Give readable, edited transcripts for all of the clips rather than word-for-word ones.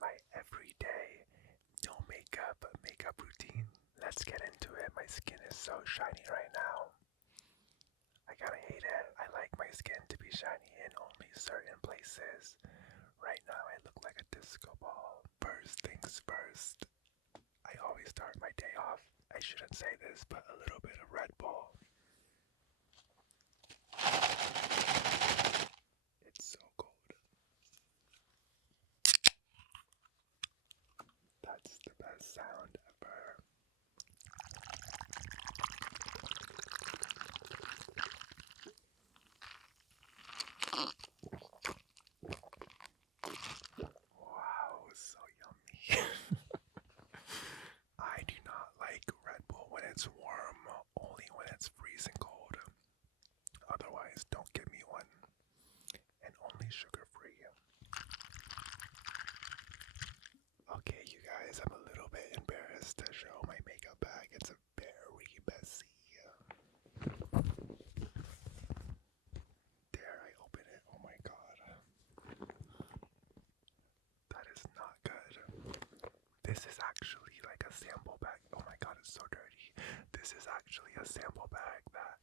my everyday makeup routine. Let's get into it. My skin is so shiny right now. I kinda hate it. I like my skin to be shiny in only certain places. Right now I look like a disco ball. First things first, I always start my day off. I shouldn't say this, but a little bit of Red Bull. It's so cold. That's the best sound ever. Wow, so yummy. I do not like Red Bull when it's warm, only when it's freezing cold. Otherwise, don't give me one. And only sugar free. Okay, you guys, I'm a little bit embarrassed to show my makeup bag. It's a very messy. Dare I open it? Oh my god. That is not good. This is actually like a sample bag. Oh my god, it's so dirty. This is actually a sample bag that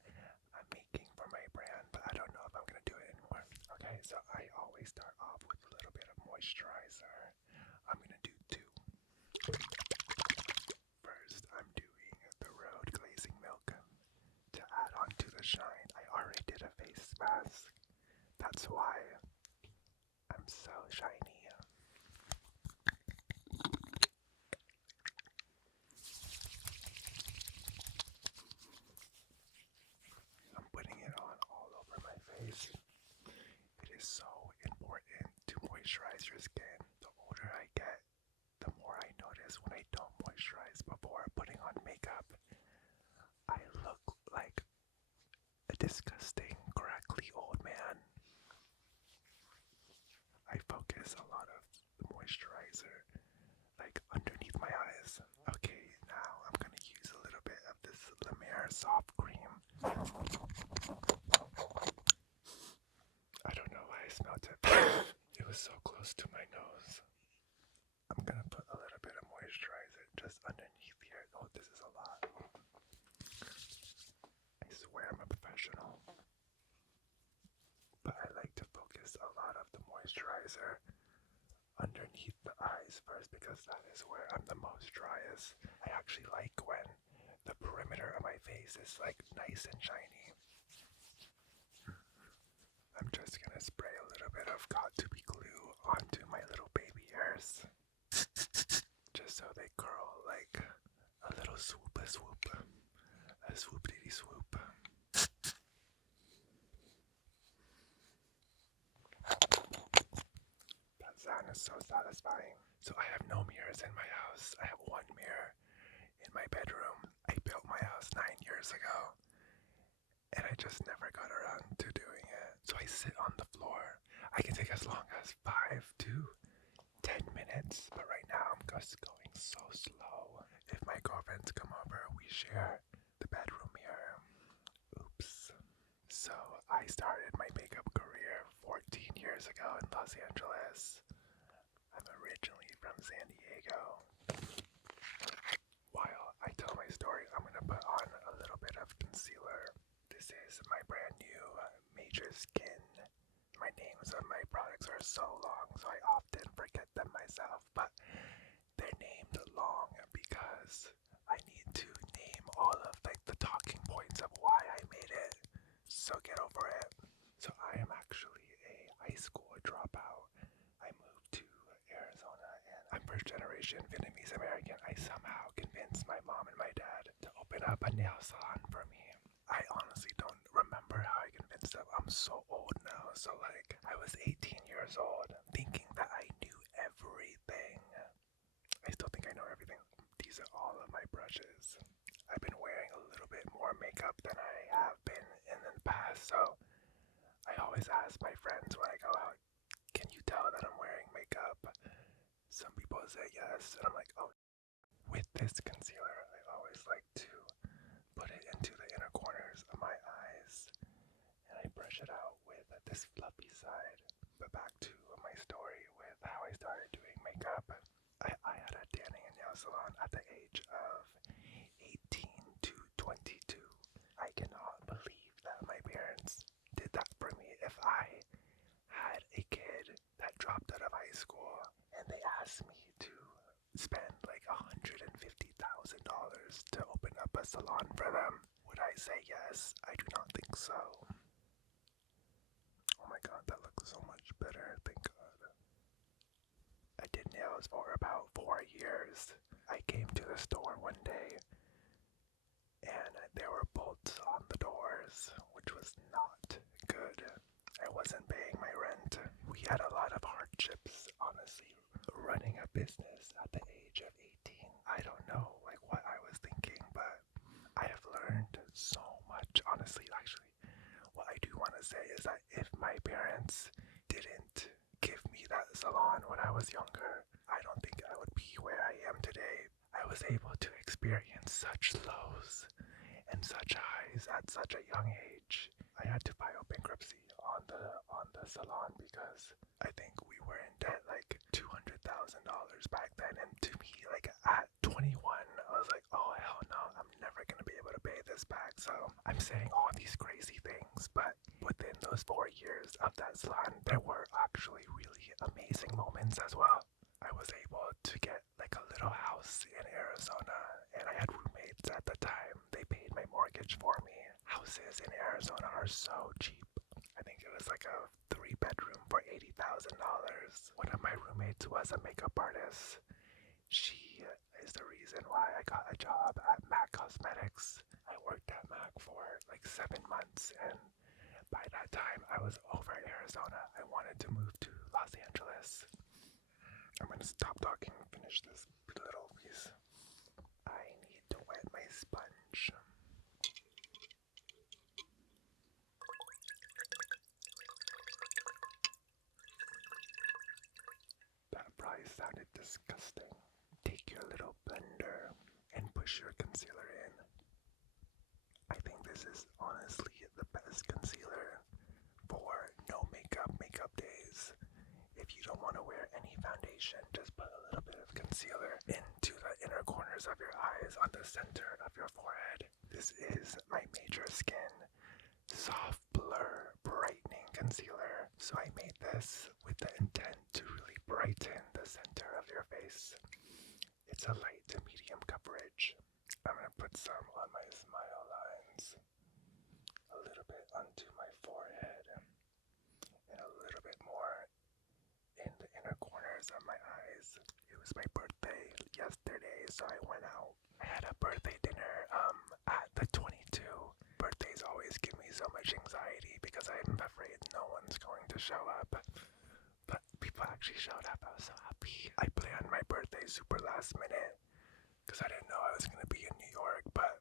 I'm making for my brand, but I don't know if I'm gonna do it anymore. Okay, so I always start off with a little bit of moisturizer. I'm gonna do two. First, I'm doing the Road Glazing Milk to add on to the shine. I already did a face mask. That's why I'm so shiny. I'm putting it on all over my face. It is so important to moisturize your skin. The older I get, the more I notice when I don't moisturize before putting on makeup, I look like a disgusting, crackly old man. I focus a lot of the moisturizer like underneath my eyes. Okay, now I'm gonna use a little bit of this La Mer soft cream. I don't know why I smelled it. It was so close to my nose. I'm gonna put a little bit of moisturizer just underneath here. Oh, this is a lot. I swear I'm a professional. But I like to focus a lot of the moisturizer underneath the eyes first because that is where I'm the most driest. I actually like when the perimeter of my face is like nice and shiny. I'm just gonna spray a little bit of got-to-be glue onto my little baby hairs. Just so they curl like a little swoop, a swoop. A swoop diddy swoop. That sound is so satisfying. So I have no mirrors in my house. I have one mirror in my bedroom. I built my house 9 years ago. And I just never got around to doing it. So I sit on the floor. I can take as long as 5 to 10 minutes. But right now I'm just going so slow. If my girlfriends come over, we share the bedroom mirror. Oops. So I started my makeup career 14 years ago in Los Angeles. I'm originally from San Diego. While I tell my story, I'm gonna put on a little bit of concealer. This is my brand new Major Skin. My names of my products are so long, so I often forget them myself, but they're named long because I need to name all of like the talking points of why I made it. So get over it. So I am actually a high school dropout. I moved to Arizona and I'm first generation Vietnamese American. I somehow convinced my mom and my dad to open up a nail salon for me. I honestly don't remember how I convinced them. I'm so old now. So like I was 18 years old thinking that I knew everything. I still think I know everything. These are all of my brushes. I've been wearing a little bit more makeup than I have been in the past, so I always ask my friends when I go out, can you tell that I'm wearing makeup? Some people say yes, and I'm like, oh. With this concealer, I always like to put it into the inner corners of my eyes, and I brush it out with this fluffy side. But back to my story with how I started doing makeup. salon for them. Would I say yes? I do not think so. Oh my god, that looks so much better, thank god. I did nails for about 4 years. I came to the store one day and there were bolts on the doors, which was not good. I wasn't paying my rent. We had a lot of hardships, honestly. Running a business at the age of 18, I don't know like what I was thinking, but I have learned so much, honestly. Actually, what I do want to say is that if my parents didn't give me that salon when I was younger, I don't think I would be where I am today. I was able to experience such lows and such highs at such a young age. I had to file bankruptcy on the salon because I think we were in debt like $200,000 back then, and to me, like at 21, I was like, oh hell no, I'm never gonna be able to pay this back. So I'm saying all these crazy things, but within those 4 years of that salon, there were actually really amazing moments as well. I was able to get like a little house in Arizona, and I had roommates at the time. They paid my mortgage for me. Houses in Arizona are so cheap. I think it was like a 3-bedroom for $80,000. One of my roommates was a makeup artist. She is the reason why I got a job at MAC Cosmetics. I worked at MAC for like 7 months, and by that time I was over Arizona. I wanted to move to Los Angeles. I'm gonna stop talking and finish this little piece. I need to wet my sponge. That probably sounded disgusting. Take your little blender and push your concealer in. I think this is honestly the best concealer for no makeup days. If you don't want to wear any foundation, just put a little bit of concealer into the inner corners of your eyes on the center of your forehead. This is my Major Skin Soft Blur Brightening Concealer. So I made this with the intent to really brighten the center of your face. It's a light to medium coverage. I'm going to put some on my smile lines, a little bit onto my forehead, and a little bit more in the inner corners of my eyes. It was my birthday yesterday, so I went out. I had a birthday dinner at the 22. Birthdays always give me so much anxiety because I'm afraid no one's going to show up. But people actually showed up. I was so happy. I planned my birthday super last minute because I didn't know I was going to be in New York, but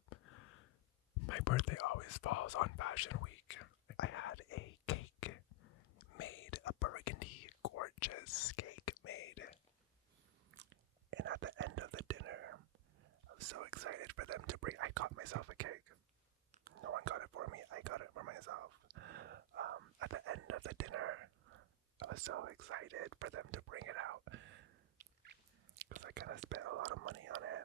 my birthday always falls on Fashion Week. I had a cake made, a burgundy gorgeous cake made, and at the end of the dinner, I was so excited for them to bring. I got myself a cake. No one got it for me. I got it for myself. At the end of the dinner, I was so excited for them to bring it out because I kind of spent a lot of money on it.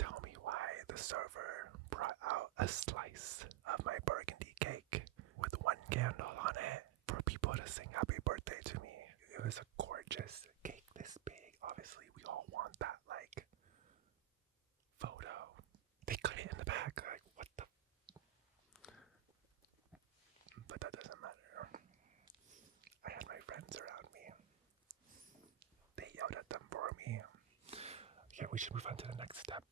Tell me why the server brought out a slice of my burgundy cake with one candle on it for people to sing happy birthday to me. It was a gorgeous cake this big. Obviously, we all want that, like, photo. They cut it in the back. Like, what the? But that doesn't matter. I had my friends around me. They yelled at them for me. Yeah, we should move on to the next step.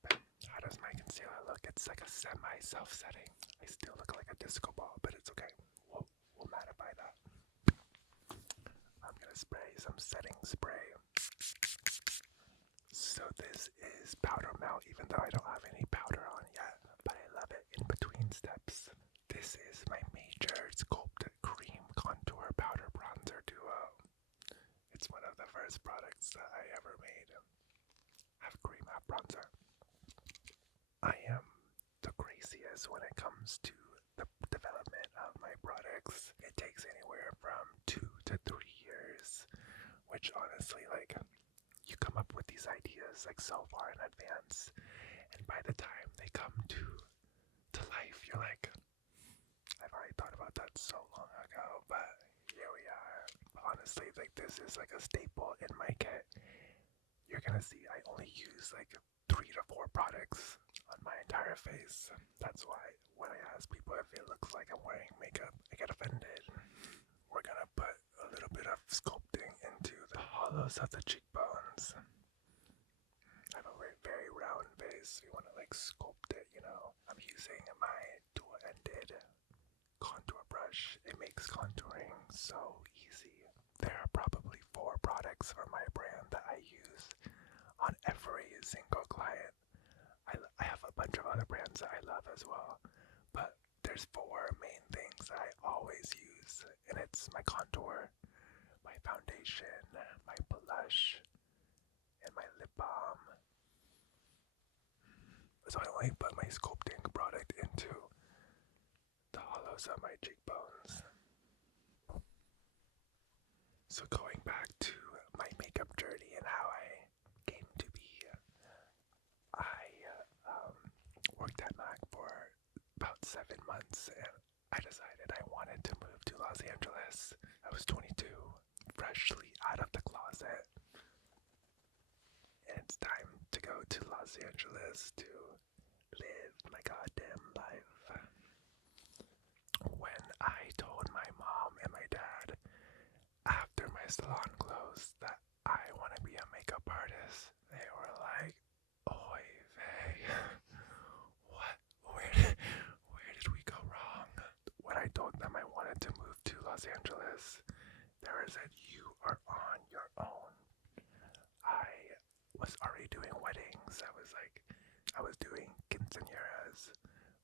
How does my concealer look? It's like a semi-self-setting. I still look like a disco ball, but it's okay. We'll mattify that. I'm gonna spray some setting spray. So this is powder melt, even though I don't have any powder on yet, but I love it in between steps. This is my Major Sculpt Cream Contour Powder Bronzer Duo. It's one of the first products that I ever made. Have cream, have bronzer. I am the craziest when it comes to the development of my products. It takes anywhere from 2 to 3 years, which honestly, like, you come up with these ideas like so far in advance, and by the time they come to life, you're like, I've already thought about that so long ago, but here we are. Honestly, like, this is like a staple in my kit. You're gonna see I only use like 3 to 4 products on my entire face. That's why when I ask people if it looks like I'm wearing makeup, I get offended. We're gonna put a little bit of sculpting into the hollows of the cheekbones. I have a very round face. We want to like sculpt it, you know. I'm using my dual-ended contour brush. It makes contouring so easy. There are probably 4 products from my brand that I use on every single client. I have a bunch of other brands that I love as well, but there's 4 main things I always use, and it's my contour, my foundation, my blush, and my lip balm. So I only put my sculpting product into the hollows of my cheekbones. So going back to my makeup journey and how I came to be, I worked at MAC for about 7 months, and I decided I wanted to move to Los Angeles. I was 22, freshly out of the closet, and it's time to go to Los Angeles to live my goddamn life. When I told my mom and my dad after my salon closed that I want to be a makeup artist, they were like, "Oy vey, what? Where did we go wrong?" When I told them I wanted to move to Los Angeles, they said, "You are on your own." I was already doing weddings. I was doing quinceañeras,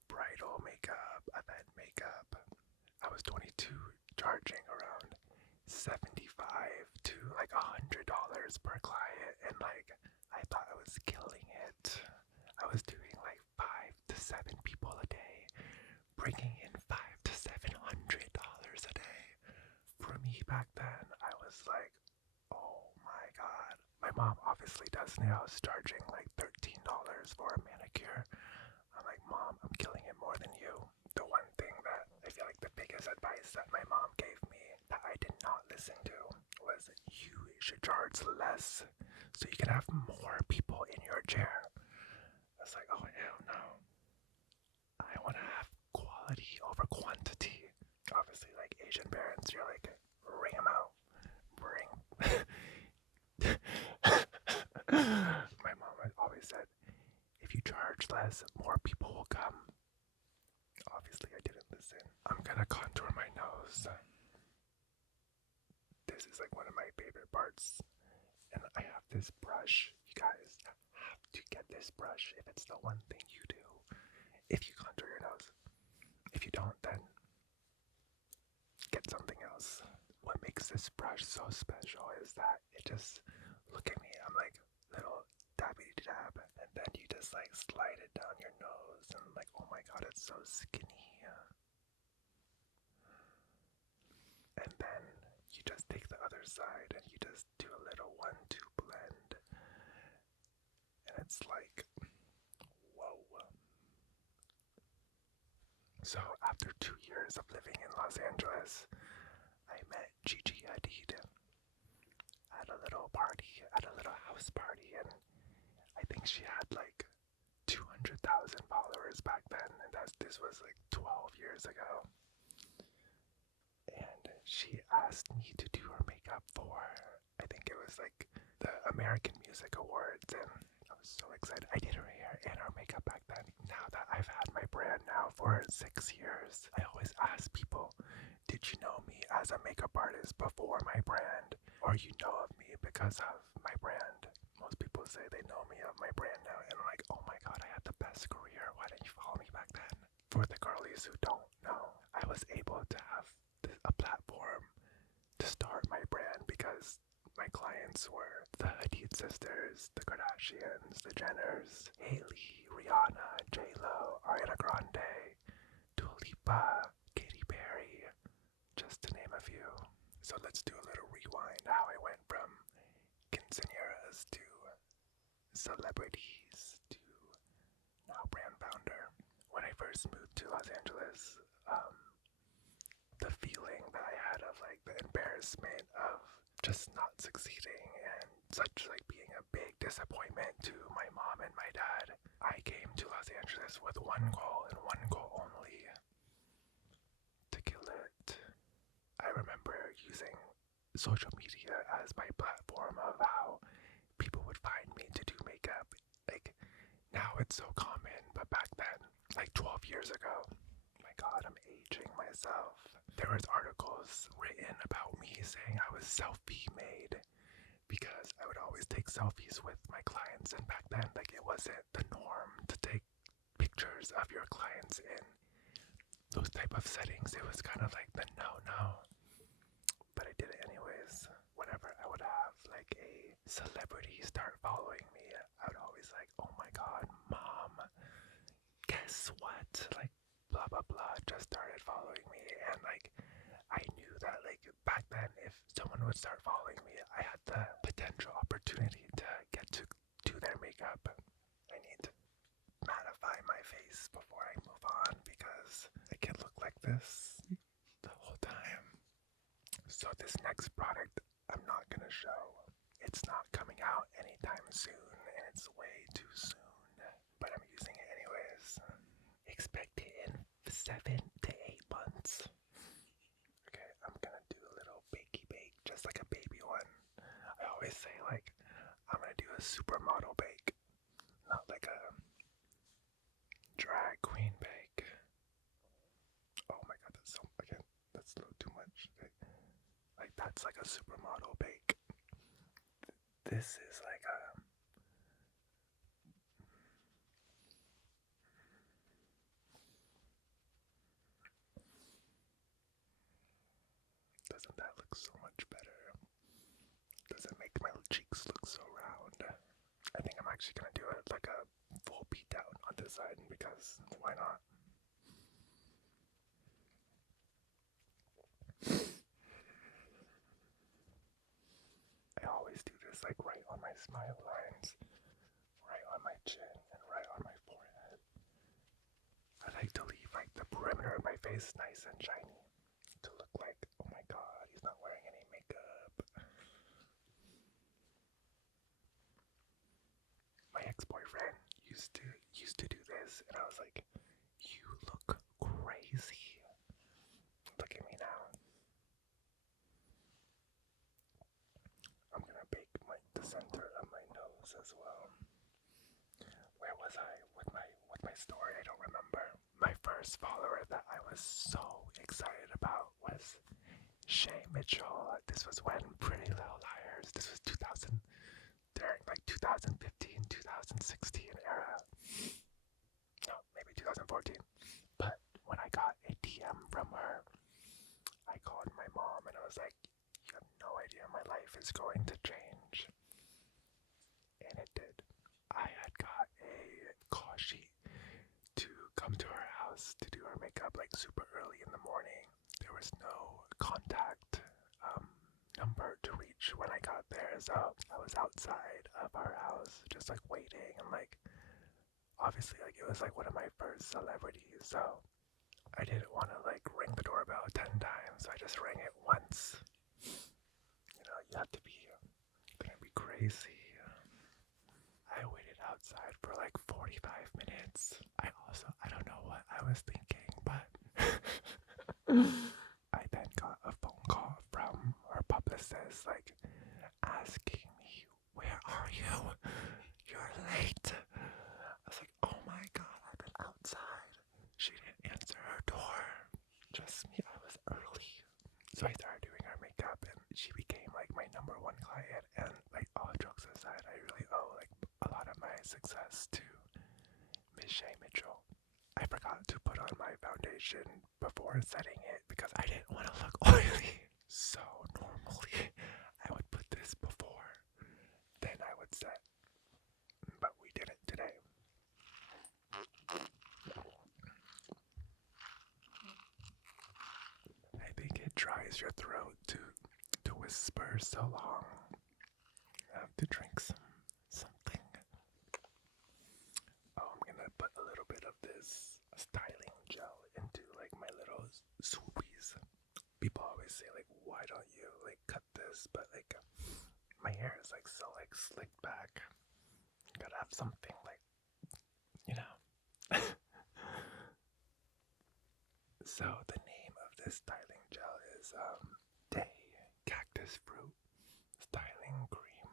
bridal makeup, event makeup. I was 22, charging around $75 to like $100 per client, and like I thought I was killing it. I was doing like 5 to 7 people a day, bringing in $500 to $700 a day. For me back then, I was like, oh my god. My mom obviously does nails, charging like $13 for a manicure. I'm like, Mom, I'm killing it more than you. The one thing that I feel like the biggest advice that my mom gave me that I did not listen to was you should charge less so you can have more people in your chair. I was like, oh hell no. I want to have quality over quantity. Obviously, like Asian parents, you're like, ring them out. Ring. My mom always said, if you charge less, more people will come. Obviously, I didn't listen. I'm gonna contour my nose. This is like one of my favorite parts. And I have this brush. You guys have to get this brush if it's the one thing you do. If you contour your nose. If you don't, then get something else. What makes this brush so special is that it just, look at me, I'm like little dabby dab, and then you just like slide it down your nose, and I'm like, oh my god, it's so skinny. And then you just take the other side and you just do a little 1-2 blend, and it's like, whoa. So after 2 years of living in Los Angeles, I met Gigi Hadid at a little party, at a little house party, and I think she had like 200,000 followers back then, and this was like 12 years ago. And she asked me to do her makeup for, I think it was like the American Music Awards, and I was so excited. I did her hair and her makeup back then. Now that I've had my brand now for 6 years, I always ask people, did you know me as a makeup artist before my brand, or you know of me because of my brand? Most people say they know me of my brand now, and I'm like, oh my god, I had the best career. Why didn't you follow me back then? For the girlies who don't know, I was able to have a platform to start my brand because my clients were the Hadid sisters, the Kardashians, the Jenners, Hailey, Rihanna, J-Lo, Ariana Grande, Dua Lipa, Katy Perry, just to name a few. So let's do a little rewind how I went from quinceañeras to celebrities to now brand founder. When I first moved to Los Angeles, the feeling that I had of like the embarrassment of just not succeeding and such like being a big disappointment to my mom and my dad I came to Los Angeles with one goal and one goal only: to kill it. I remember using social media as my platform of how people would find me to do makeup. Like, now it's so common, but back then, like 12 years ago, my god, I'm aging myself. There was articles written about me saying I was selfie made because I would always take selfies with my clients, and back then, like, it wasn't the norm to take pictures of your clients in those type of settings. It was kind of like the no, but I did it anyways. Whenever I would have like a celebrity start following me, I would always like, oh my god, mom, guess what? Like, blah blah blah just started following me, and like, I knew that like back then, if someone would start following me, I had the potential opportunity to get to do their makeup. I need to mattify my face before I move on because I can't look like this the whole time. So this next product I'm not gonna show. It's not coming out anytime soon, and it's way too soon. But I'm using it anyways. Expect it in 7 to 8 months. Okay, I'm gonna do a little bakey bake, just like a baby one. I always say like I'm gonna do a supermodel bake, not like a drag queen bake. Oh my god, that's so again, that's a little too much. Okay. Like, that's like a supermodel bake. This is like a... Doesn't that look so much better? Doesn't make my cheeks look so round. I think I'm actually gonna do it like a full beat down on this side because why not? I always do this like right on my smile lines, right on my chin, and right on my forehead. I like to leave like the perimeter of my face nice and shiny to look like, oh my god, he's not wearing any makeup. My ex-boyfriend used to do this, and I was like, you look crazy. Look at me now. I'm gonna bake the center of my nose as well. Where was I with my story? I don't remember. My first follower that I was so excited about was Shay Mitchell. This was when Pretty Little Liars. This was 2000, during like 2015, 2016 era. No, maybe 2014. But when I got a DM from her, I called my mom and I was like, you have no idea, my life is going to change. And it did. I had got a call sheet to come to her house to do her makeup like super early in the morning. There was no contact number to reach when I got there, so I was outside of our house just like waiting, and like obviously like it was like one of my first celebrities, so I didn't want to like ring the doorbell 10 times, so I just rang it once. You know, you have to be gonna be crazy. I waited outside for like 45 minutes. I don't know what I was thinking, but I then got a phone call from her publicist, like, asking me, where are you? You're late. I was like, oh my god, I've been outside. She didn't answer her door. Just me, I was early. So I started doing her makeup, and she became like my number one client. And like, all jokes aside, I really owe like a lot of my success to Miss Shay Mitchell. I forgot to put on my foundation before setting it because I didn't want to look oily. So normally I would put this before, then I would set, but we didn't today. I think it dries your throat to whisper so long. I have to drink something. Oh, I'm gonna put a little bit of this styling gel into like my little swoopies. People always say like, why don't you like cut this? But like my hair is like so like slicked back. Gotta have something like So the name of this styling gel is Day Cactus Fruit Styling Cream.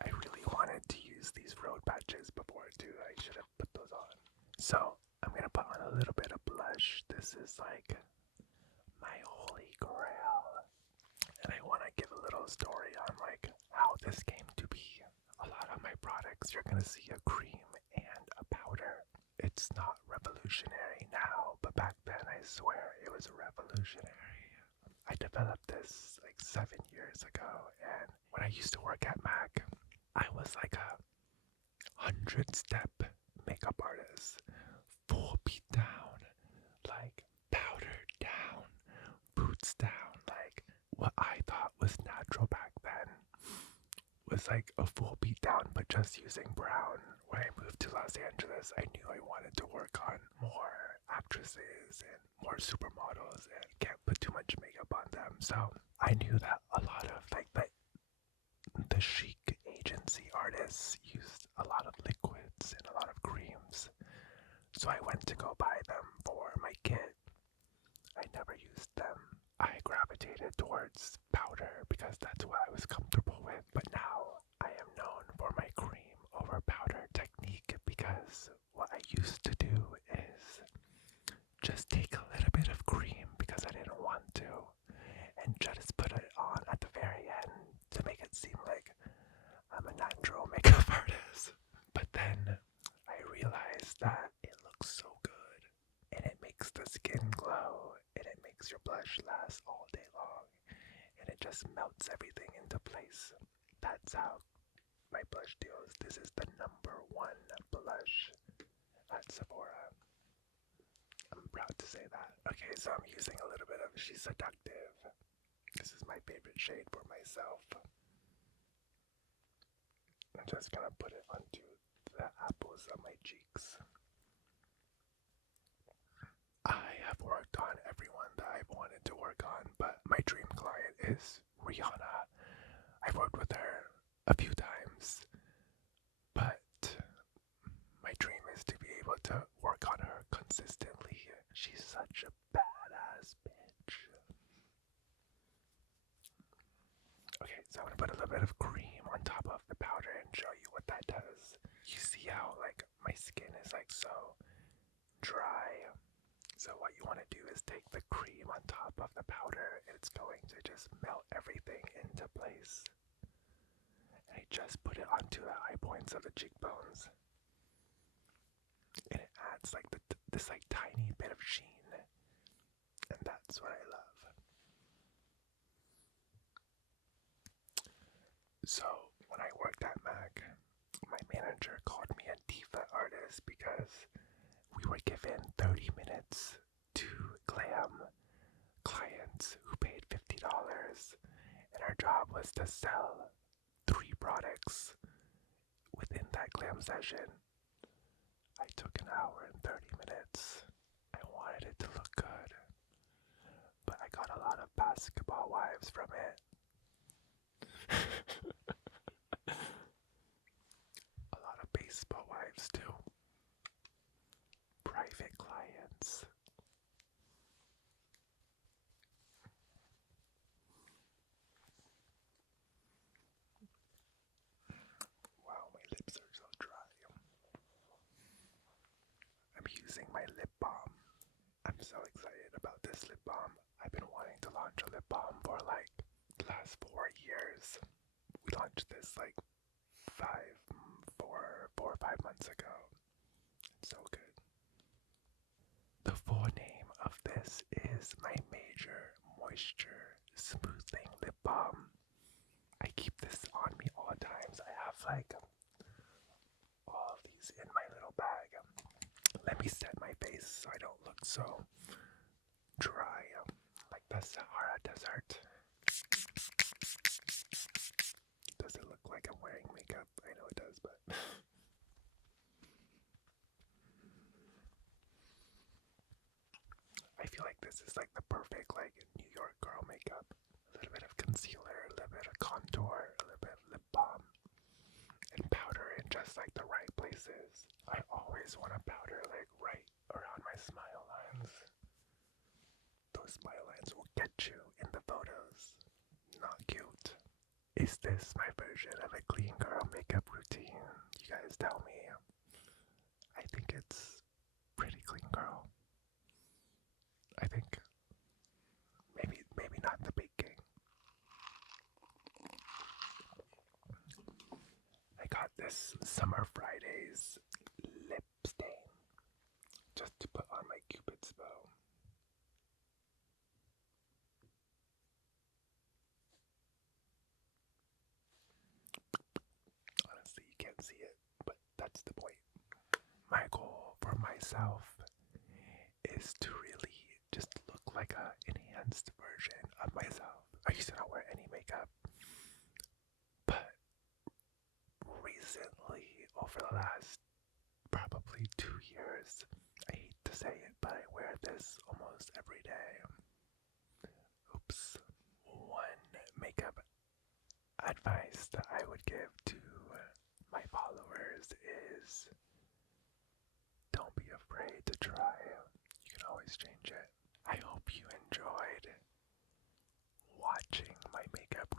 I really wanted to use these road patches before too. I should have put those on. So I'm gonna put on a little bit of blush. This is like my holy grail. And I want to give a little story on like how this came to be. A lot of my products, you're gonna see a cream and a powder. It's not revolutionary now, but back then I swear it was revolutionary. I developed this like 7 years ago, and when I used to work at MAC, I was like a 100-step makeup artist. Full beat down, like powder down, boots down, like what I thought was natural back then was like a full beat down, but just using brown. When I moved to Los Angeles, I knew I wanted to work on more actresses and more supermodels and can't put too much makeup on them. So I knew that a lot of like the chic agency artists used a lot of liquids and a lot of creams. So I went to go buy them for my kit. I never used them. I gravitated towards powder because that's what I was comfortable with. But now I am known for my cream over powder technique because what I used to do is just take a little bit of cream because I didn't want to and just put it on at the very end to make it seem like I'm a natural makeup artist. But then I realized that it looks so good and it makes the skin glow and it makes your blush last all day long and it just melts everything into place. That's how my blush deals. This is the #1 blush at Sephora. I'm proud to say that. Okay, so I'm using a little bit of She's Seductive. This is my favorite shade for myself. I'm just gonna put it onto the apples of my cheeks. I have worked on everyone that I've wanted to work on, but my dream client is Rihanna. I've worked with her a few times, but my dream is to be able to work on her consistently. She's such a badass bitch. Okay, so I'm gonna put a little bit of cream on top of the powder and show you what that does. You see how like my skin is like so dry. So what you want to do is take the cream on top of the powder and it's going to just melt everything into place. And I just put it onto the eye points of the cheekbones. And it adds like this like tiny bit of sheen. And that's what I love. So when I worked at MAC, my manager called me a diva artist because we were given 30 minutes to glam clients who paid $50, and our job was to sell 3 products within that glam session. I took an hour and 30 minutes. I wanted it to look good, but I got a lot of basketball wives from it. A lot of baseball wives too. Private clients. Wow, my lips are so dry. I'm using my lip balm. I'm so excited about this lip balm. I've been wanting to launch a lip balm for like the last 4 years. We launched this like 4 or 5 months ago. It's so good. The full name of this is my Major Moisture Smoothing Lip Balm. I keep this on me all the times. I have like all of these in my little bag. Let me set my face so I don't look so dry like the Sahara Desert. Does it look like I'm wearing makeup? I know it does, but I feel like this is like the perfect like New York girl makeup. A little bit of concealer, a little bit of contour, a little bit of lip balm, and powder, and just want to powder like right around my smile lines. Those smile lines will get you in the photos. Not cute. Is this my version of a clean girl makeup routine? You guys tell me. I think it's pretty clean girl. I think maybe not the baking. I got this Summer Fridays lip stain just to put on my Cupid's bow. Honestly, you can't see it, but that's the point. My goal for myself is to really just look like an enhanced version of myself. I used to not wear any makeup, but recently, over the last probably 2 years, I hate to say it, but I wear this almost every day. Oops. One makeup advice that I would give to my followers is don't be afraid to try. You can always change it. I hope you enjoyed watching my makeup